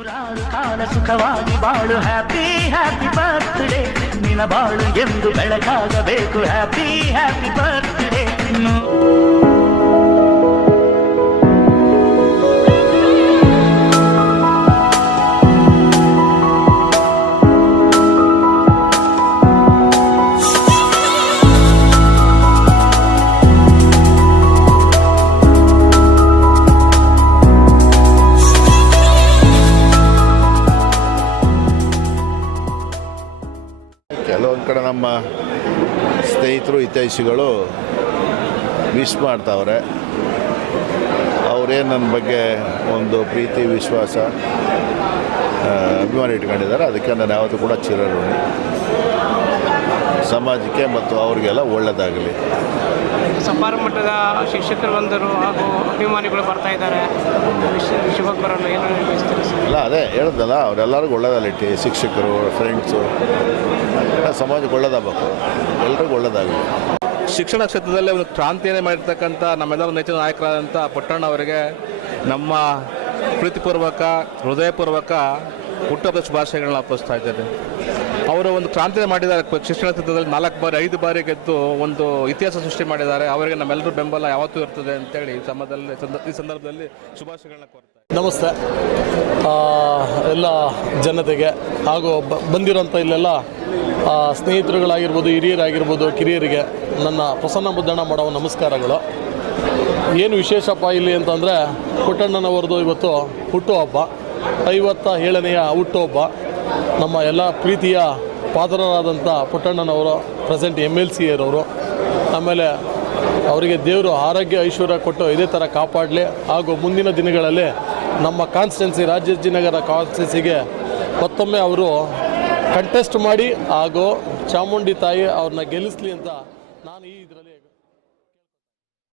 ನೂರಾರು ಕಾಲ ಸುಖವಾಗಿ ಬಾಳು. ಹ್ಯಾಪಿ ಹ್ಯಾಪಿ ಬರ್ತ್ಡೇ ನಿನ ಬಾಳು ಎಂದು ಬೆಳಕಾಗಬೇಕು. ಹ್ಯಾಪಿ ಹ್ಯಾಪಿ ಬರ್ತ್ಡೇ ಕೆಲವೊಂದು ಕಡೆ ನಮ್ಮ ಸ್ನೇಹಿತರು, ಹಿತೈಷಿಗಳು ವಿಶ್ ಮಾಡ್ತಾವ್ರೆ. ಅವರೇ ನನ್ನ ಬಗ್ಗೆ ಒಂದು ಪ್ರೀತಿ, ವಿಶ್ವಾಸ ಅಭಿಮಾನಿ ಇಟ್ಕೊಂಡಿದ್ದಾರೆ. ಅದಕ್ಕೆ ನಾನು ಯಾವತ್ತೂ ಕೂಡ ಚಿರಋಣಿ. ಸಮಾಜಕ್ಕೆ ಮತ್ತು ಅವರಿಗೆಲ್ಲ ಒಳ್ಳೆಯದಾಗಲಿ ಸಪಾರ ಮಟ್ಟದ ಶಿಕ್ಷಕರು ಬಂದರು ಹಾಗೂ ಅಭಿಮಾನಿಗಳು ಬರ್ತಾ ಇದ್ದಾರೆ. ಶಿವಕರನ್ನು ಏನು ಅಲ್ಲ ಅದೇ ಹೇಳ್ದಲ್ಲ ಅವರೆಲ್ಲರಿಗೂ ಒಳ್ಳೇದಲ್ಲಿಟ್ಟು ಶಿಕ್ಷಕರು ಫ್ರೆಂಡ್ಸು ಸಮಾಜಕ್ಕೆ ಒಳ್ಳೇದಾಗಬೇಕು. ಎಲ್ರಿಗೂ ಒಳ್ಳೇದಾಗಲಿ. ಶಿಕ್ಷಣ ಕ್ಷೇತ್ರದಲ್ಲಿ ಒಂದು ಕ್ರಾಂತಿಯನ್ನೇ ಮಾಡಿರ್ತಕ್ಕಂಥ ನಮ್ಮೆಲ್ಲರ ನೆಚ್ಚಿನ ನಾಯಕರಾದಂಥ ಪಟ್ಟಣ ಅವರಿಗೆ ನಮ್ಮ ಪ್ರೀತಿಪೂರ್ವಕ ಹೃದಯಪೂರ್ವಕ ಹುಟ್ಟುಹಬ್ಬದ ಶುಭಾಶಯಗಳನ್ನ ಅರ್ಪಿಸ್ತಾ ಇದ್ದೇನೆ. ಅವರು ಒಂದು ಕ್ರಾಂತಿ ಮಾಡಿದ್ದಾರೆ. ಶಿಕ್ಷಣ ಕ್ಷೇತ್ರದಲ್ಲಿ ನಾಲ್ಕು ಬಾರಿ, ಐದು ಬಾರಿ ಗೆದ್ದು ಒಂದು ಇತಿಹಾಸ ಸೃಷ್ಟಿ ಮಾಡಿದ್ದಾರೆ. ಅವರಿಗೆ ನಮ್ಮೆಲ್ಲರೂ ಬೆಂಬಲ ಯಾವತ್ತೂ ಇರ್ತದೆ ಅಂತೇಳಿ ಈ ಸಮಯದಲ್ಲಿ, ಈ ಸಂದರ್ಭದಲ್ಲಿ ಶುಭಾಶಯಗಳನ್ನ ಕೋರ್ತಾರೆ ನಮಸ್ತೆ. ಎಲ್ಲ ಜನತೆಗೆ ಹಾಗೂ ಬಂದಿರೋಂಥ ಇಲ್ಲೆಲ್ಲ ಸ್ನೇಹಿತರುಗಳಾಗಿರ್ಬೋದು, ಹಿರಿಯರಾಗಿರ್ಬೋದು, ಕಿರಿಯರಿಗೆ ನನ್ನ ಪ್ರಸನ್ನ ಮುದ್ದಣ್ಣ ಮಾಡೋ ನಮಸ್ಕಾರಗಳು. ಏನು ವಿಶೇಷಪ್ಪ ಇಲ್ಲಿ ಅಂತಂದರೆ, ಪುಟ್ಟಣ್ಣನವರದು ಇವತ್ತು ಹುಟ್ಟುಹಬ್ಬ, ಐವತ್ತ ಏಳನೆಯ ಹುಟ್ಟುಹಬ್ಬ. ನಮ್ಮ ಎಲ್ಲ ಪ್ರೀತಿಯ ಪಾತ್ರರಾದಂಥ ಪುಟ್ಟಣ್ಣನವರು ಪ್ರೆಸೆಂಟ್ ಎಂ ಎಲ್ ಸಿ ಇರೋರು ಆಮೇಲೆ ಅವರಿಗೆ ದೇವರು ಆರೋಗ್ಯ, ಐಶ್ವರ್ಯ ಕೊಟ್ಟು ಇದೇ ಥರ ಕಾಪಾಡಲಿ. ಹಾಗೂ ಮುಂದಿನ ದಿನಗಳಲ್ಲಿ ನಮ್ಮ ಕಾನ್ಸ್ಟೆನ್ಸಿ ರಾಜಾಜಿನಗರ ಕಾನ್ಸ್ಟೆನ್ಸಿಗೆ ಮತ್ತೊಮ್ಮೆ ಅವರು ಕಂಟೆಸ್ಟ್ ಮಾಡಿ ಹಾಗೂ ಚಾಮುಂಡಿ ತಾಯಿ ಅವ್ರನ್ನ ಗೆಲ್ಲಿಸಲಿ ಅಂತ ನಾನು ಈ ಇದರಲ್ಲಿ